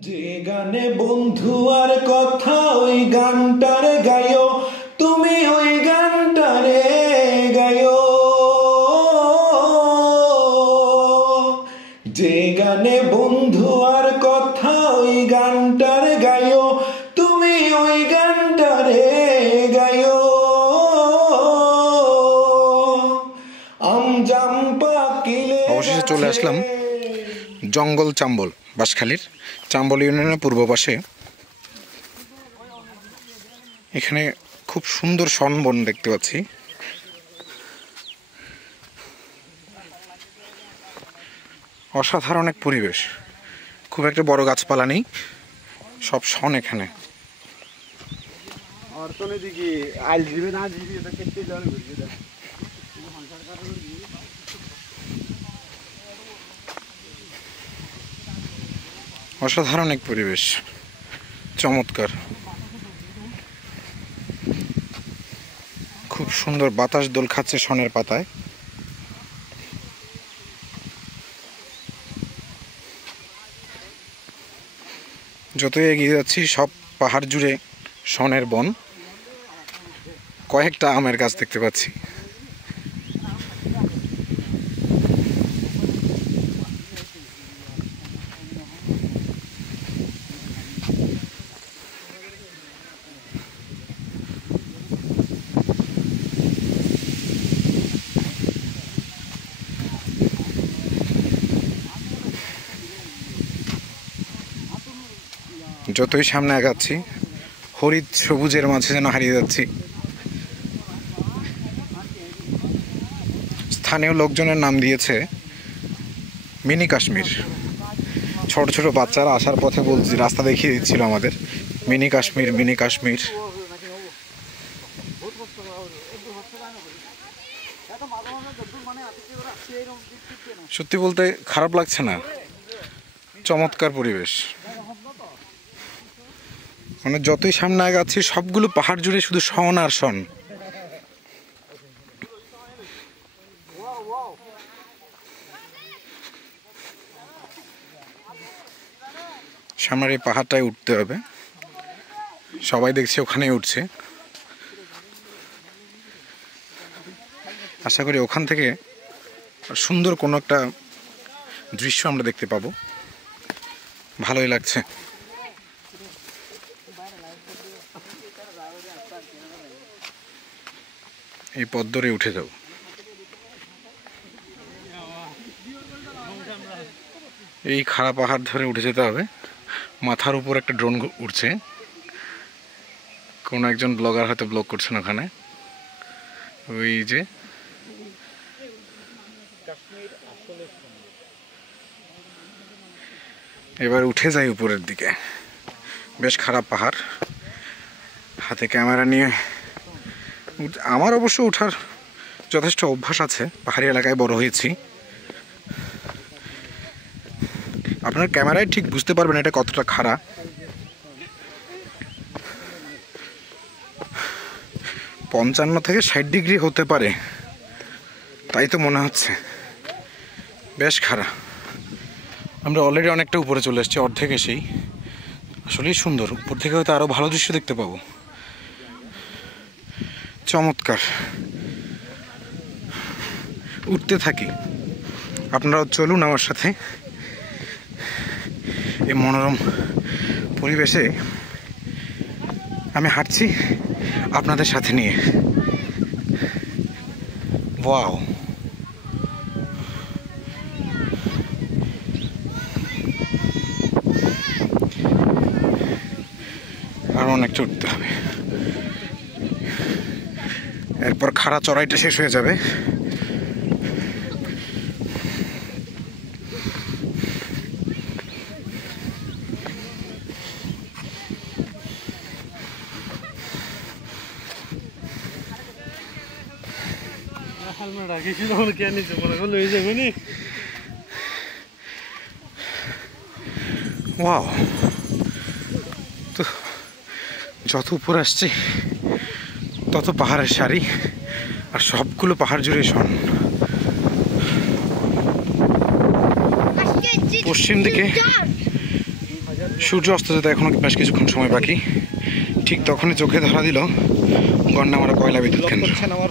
যে গানে বন্ধু আর কথা ওই গানটারে গায়ো, তুমি ওই গানটারে গায়ো। যে গানে বন্ধু আর কথা ওই গানটারে গায়ো, তুমি ওই গানটারে গায়ো। আমজাম পাকিলে অবশেষে চলে আসলাম জঙ্গল চাম্বল, বাঁশখালীর চাম্বল ইউনিয়নের পূর্ব পাশে। এখানে খুব সুন্দর শনবন দেখতে পাচ্ছি। অসাধারণ এক পরিবেশ, খুব একটা বড় গাছপালা নেই, সব শন এখানে। অসাধারণ এক পরিবেশ, চমৎকার, খুব সুন্দর বাতাস দোল খাচ্ছে শনের পাতায়। যতই এগিয়ে যাচ্ছি সব পাহাড় জুড়ে শনের বন, কয়েকটা আমের গাছ দেখতে পাচ্ছি। যতই সামনে আগাচ্ছি হরিৎ সবুজের মাঝে যেন হারিয়ে যাচ্ছি। স্থানীয় লোকজনের নাম দিয়েছে মিনি কাশ্মীর। ছোট ছোট বাচ্চারা আসার পথে বলছি, রাস্তা দেখিয়ে দিচ্ছিল আমাদের, মিনি কাশ্মীর মিনি কাশ্মীর। সত্যি বলতে খারাপ লাগছে না, চমৎকার পরিবেশ। মানে যতই সামনে আগাচ্ছি সবগুলো পাহাড় জুড়ে শুধু শন আর শন। সামনের এই পাহাড়টায় উঠতে হবে, সবাই দেখছি ওখানেই উঠছে। আশা করি ওখান থেকে সুন্দর কোনো একটা দৃশ্য আমরা দেখতে পাবো, ভালোই লাগছে। এই পথ ধরে উঠে যাও। এই খাড়া পাহাড় ধরে উঠে যেতে হবে। মাথার উপর একটা ড্রোন উঠছে, কোনো একজন ব্লগার হয়তো ব্লগ করছেন ওখানে। ওই যে এবার উঠে যাই উপরের দিকে। বেশ খারাপ পাহাড়, হাতে ক্যামেরা নিয়ে আমার অবশ্য ওঠার যথেষ্ট অভ্যাস আছে, পাহাড়ি এলাকায় বড় হয়েছি। আপনার ক্যামেরায় ঠিক বুঝতে পারবেন এটা কতটা খাড়া। পঞ্চান্ন থেকে 60 ডিগ্রি হতে পারে, তাই তো মনে হচ্ছে। বেশ খাড়া। আমরা অলরেডি অনেকটা উপরে চলে এসেছি, অর্ধেক এসেই। আসলেই সুন্দর, উপর থেকে হয়তো আরও ভালো দৃশ্য দেখতে পাবো। চমৎকার, উঠতে থাকি, আপনারাও চলুন আমার সাথে। এই মনোরম পরিবেশে আমি হাঁটছি আপনাদের সাথে নিয়ে। ওয়াও, আরো অনেকটা উঠতে হবে, এরপর খাড়া চড়াইটা শেষ হয়ে যাবে। ওয়াও, তো যত উপরে আসছি তত পাহাড়ের সারি, আর সবগুলো পাহাড় জুড়ে শন। পশ্চিম দিকে সূর্য অস্ত যেতে এখনো বেশ কিছুক্ষণ সময় বাকি। ঠিক তখনই চোখে ধরা দিল গন্ডামারা কয়লা বিদ্যুৎ কেন্দ্র। আমার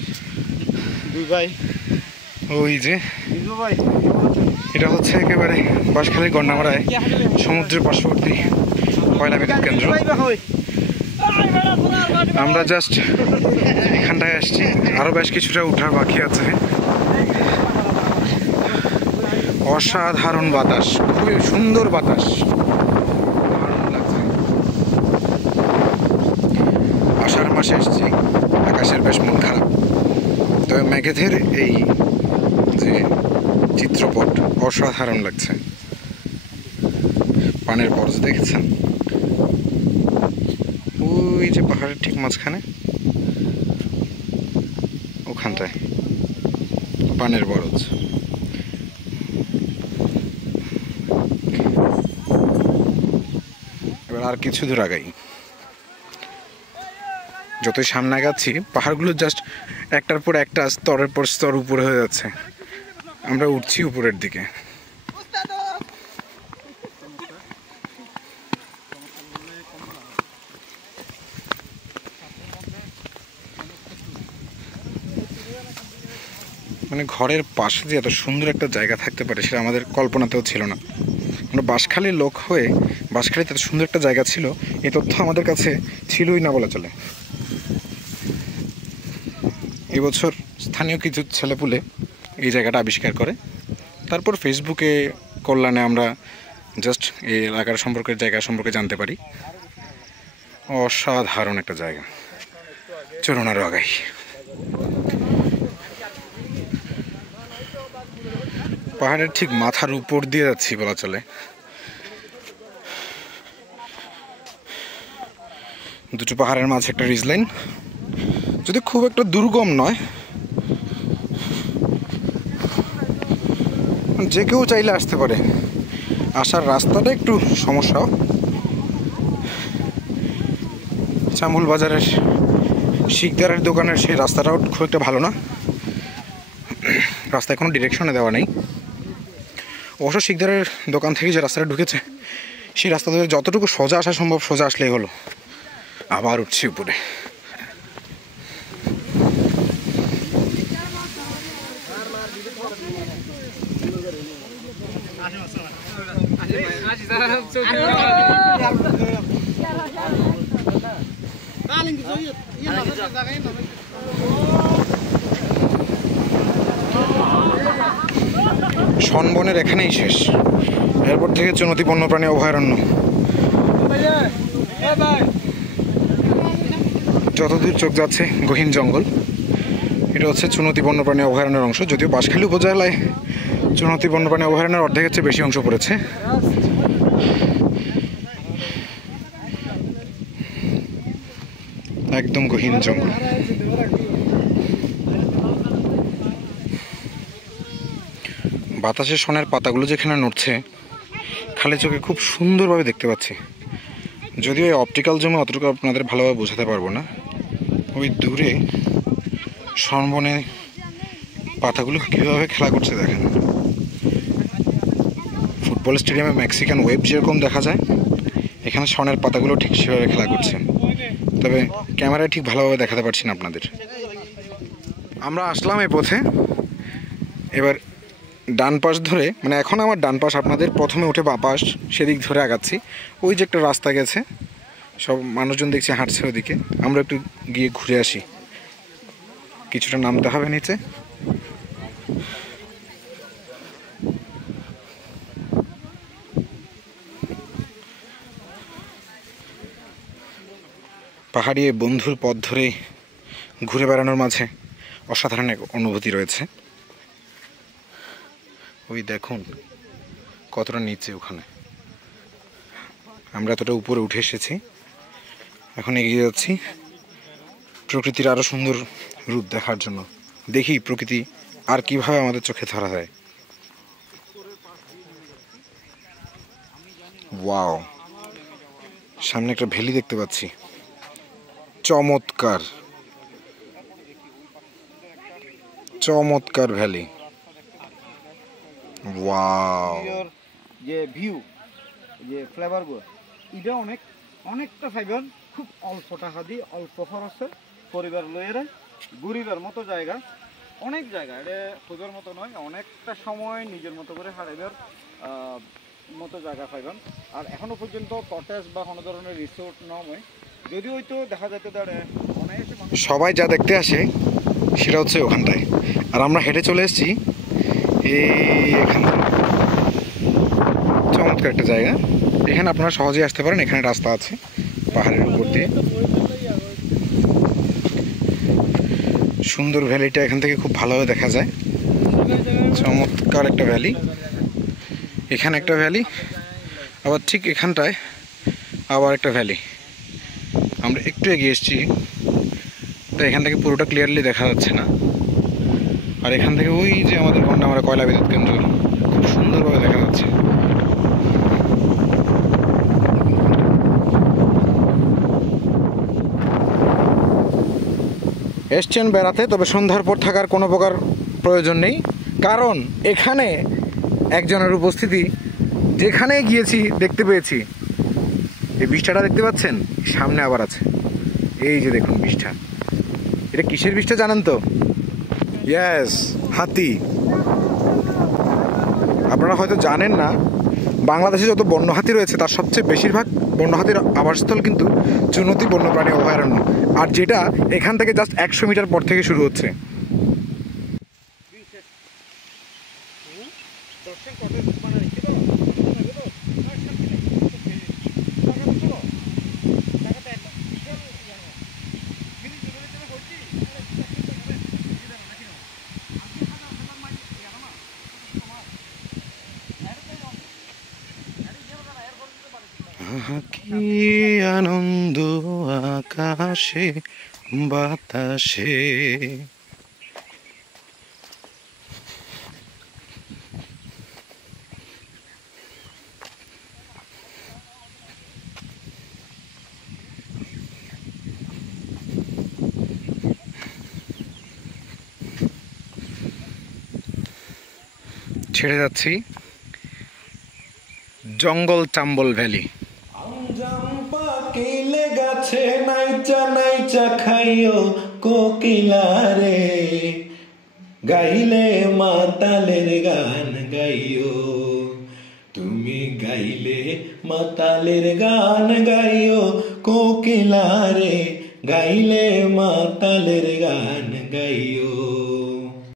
দুই ভাই, ওই যে এটা হচ্ছে একেবারে বাঁশখালীর গন্ডামারায় সমুদ্রের পার্শ্ববর্তী কয়লা বিদ্যুৎ কেন্দ্র। আমরা জাস্ট এখানটায় আসছি, আরো বেশ কিছুটা উঠার বাকি আছে। অসাধারণ বাতাস, খুবই সুন্দর বাতাস, দারুণ লাগছে। আষাঢ় মাসে এসছি, আকাশের বেশ মন খারাপ, তবে মেঘেদের এই যে চিত্রপট অসাধারণ লাগছে। পানের বরজ দেখেছেন, ওই যে পাহাড়ের ঠিক মাঝখানে ওখানটায় পানের বরজ। এবার আর কিছু দূর আগাই, যতই সামনে আগাচ্ছি পাহাড়গুলো জাস্ট একটার পর একটা স্তরের পর স্তর উপরে হয়ে যাচ্ছে। আমরা উঠছি উপরের দিকে। মানে ঘরের পাশে যে এত সুন্দর একটা জায়গা থাকতে পারে সেটা আমাদের কল্পনাতেও ছিল না। আমরা বাঁশখালীর লোক হয়ে বাঁশখালীতে এত সুন্দর একটা জায়গা ছিল এই তথ্য আমাদের কাছে ছিলই না বলা চলে। এবছর স্থানীয় কিছু ছেলেপুলে এই জায়গাটা আবিষ্কার করে, তারপর ফেসবুকে কল্যাণে আমরা জাস্ট এই এলাকার সম্পর্কে, জায়গা সম্পর্কে জানতে পারি। অসাধারণ একটা জায়গা। চলুন আরও আগাই। পাহাড়ের ঠিক মাথার উপর দিয়ে যাচ্ছি বলা চলে। দুটো পাহাড়ের মাঝে একটা রিজ লাইন, যদি খুব একটা দুর্গম নয়, যে কেউ চাইলে আসতে পারে। আসার রাস্তাটা একটু সমস্যা, চামুল বাজারের শিকদারের দোকানের সেই রাস্তাটাও খুব একটা ভালো না। রাস্তায় কোনো ডিরেকশনে দেওয়া নেই। অবশ্য শিকদারের দোকান থেকে যে রাস্তাটা ঢুকেছে সেই রাস্তা ধরে যতটুকু সোজা আসা সম্ভব সোজা আসলেই হলো। আবার উঠছি উপরে। সনবনের এখানেই শেষ, এরপর থেকে চুনতি বন্যপ্রাণী অভয়ারণ্য। যতদূর চোখ যাচ্ছে গহীন জঙ্গল। এটা হচ্ছে চুনতি বন্যপ্রাণী অভয়ারণ্যের অংশ, যদিও বাঁশখালী উপজেলায় চুনতি বন্যপ্রাণী অভয়ারণ্যের অর্ধেকের চেয়ে বেশি অংশ পড়েছে। একদম গহীন জঙ্গল। বাতাসের শনের পাতাগুলো যেখানে নড়ছে খালি চোখে খুব সুন্দরভাবে দেখতে পাচ্ছি। যদিও এই অপটিক্যাল জমে অতটুকু আপনাদের ভালোভাবে বোঝাতে পারবো না। ওই দূরে সনবনে পাতাগুলো কীভাবে খেলা করছে দেখেন। ফুটবল স্টেডিয়ামে মেক্সিকান ওয়েব যেরকম দেখা যায়, এখানে শনের পাতাগুলো ঠিক সেভাবে খেলা করছে, তবে ক্যামেরায় ঠিক ভালোভাবে দেখাতে পারছি না আপনাদের। আমরা আসলাম এই পথে, এবার ডান পাশ ধরে, মানে এখন আমার ডান পাশ, আপনাদের প্রথমে উঠে বাঁ পাশ, সেদিক ধরে আগাচ্ছি। ওই যে একটা রাস্তা গেছে, সব মানুষজন দেখছি হাঁটছে ওদিকে। আমরা একটু গিয়ে ঘুরে আসি, কিছুটা নামতে হবে নিচে। পাহাড়ি বন্ধুর পথ ধরে ঘুরে বেড়ানোর মাঝে অসাধারণ এক অনুভূতি রয়েছে। ওই দেখুন কতটা নিচে ওখানে, আমরা এতটা উপরে উঠে এসেছি, এখন এগিয়ে যাচ্ছি প্রকৃতির আরও সুন্দর রূপ দেখার জন্য। দেখি প্রকৃতি আর কিভাবে আমাদের চোখে ধরা যায়। ওয়াও, সামনে একটা ভ্যালি দেখতে পাচ্ছি, চমৎকার চমৎকার ভ্যালি। ওয়াও, যে ভিউ, যে ফ্লেভার গো এটা অনেকটা পাইবেন খুব অল্প টাকা দিয়ে অল্প খরচে পরিবার লইয়ে ঘুরিবার মতো জায়গা, অনেক জায়গা। এটা খোঁজার মতো নয়, অনেকটা সময় নিজের মতো করে হারাইবার মতো জায়গা পাইবেন। আর এখনো পর্যন্ত কটেজ বা কোনো ধরনের রিসোর্ট নয়, যদি হয়তো দেখা যেতে দাঁড়ে সবাই যা দেখতে আসে সেটা হচ্ছে ওখানটায়। আর আমরা হেঁটে চলে এসেছি এখান, চমৎকার একটা জায়গা। এখানে আপনারা সহজেই আসতে পারেন, এখানে রাস্তা আছে পাহাড়ের উপর দিয়ে। সুন্দর ভ্যালিটা এখান থেকে খুব ভালোভাবে দেখা যায়, চমৎকার একটা ভ্যালি। এখানে একটা ভ্যালি, আবার ঠিক এখানটায় আবার একটা ভ্যালি। আমরা একটু এগিয়ে এসেছি, তো এখান থেকে পুরোটা ক্লিয়ারলি দেখা যাচ্ছে না। আর এখান থেকে ওই যে আমাদের গন্ডামারা কয়লা বিদ্যুৎ কেন্দ্র খুব সুন্দরভাবে দেখা যাচ্ছে। এসছেন বেড়াতে, তবে সন্ধ্যার পর থাকার কোনো প্রকার প্রয়োজন নেই, কারণ এখানে একজনের উপস্থিতি যেখানে গিয়েছি দেখতে পেয়েছি। এই বিষ্ঠাটা দেখতে পাচ্ছেন, সামনে আবার আছে, এই যে দেখুন বিষ্ঠা। এটা কিসের বিষ্ঠা জানেন তো? ইয়েস, হাতি। আপনারা হয়তো জানেন না, বাংলাদেশে যত বন্য হাতি রয়েছে তার সবচেয়ে বেশিরভাগ বন্য হাতির আবাসস্থল কিন্তু চুনতি বন্যপ্রাণী অভয়ারণ্য। আর যেটা এখান থেকে জাস্ট 100 মিটার পর থেকে শুরু হচ্ছে। কি আনন্দ আকাশে বাতাসে। ছেড়ে যাচ্ছি জঙ্গল চাম্বল ভ্যালি। পাকিলে গাছে নাইচা নাইচা খাইও কোকিলারে, গাইলে মাতালের গান গাইও। তুমি গাইলে মাতালের গান গাইও কোকিলারে, গাইলে মাতালের গান গাইও।